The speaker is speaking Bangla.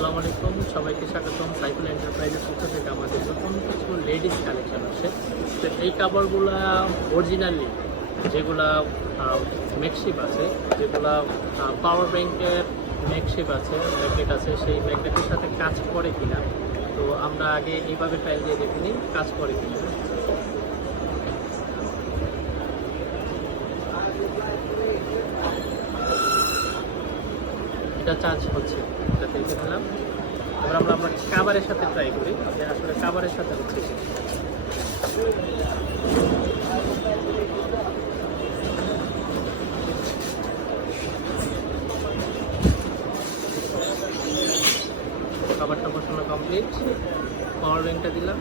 আসসালামু আলাইকুম, সবাইকে স্বাগতম। সাইকেল এন্টারপ্রাইজের পক্ষ থেকে আমাদের নতুন কিছু লেডিস কালেকশন আছে। তো এই কাপড়গুলা অরিজিনালি যেগুলা মেকশিপ আছে, যেগুলা পাওয়ার ব্যাংকের মেকশিপ আছে, ম্যাগনেট আছে, সেই ম্যাগনেটের সাথে কাজ করে কিনা। তো আমরা আগে এইভাবে ট্রাই দিয়ে দেখে নিই কাজ করে কিনা। এটা চার্জ হচ্ছে, এটা দেখে নিলাম। এবার আমরা কাভারের সাথে ট্রাই করি যে আসলে কাভারের সাথে হচ্ছে কি। কাভারটা বসানো কমপ্লিট, পাওয়ার ব্যাংকটা দিলাম।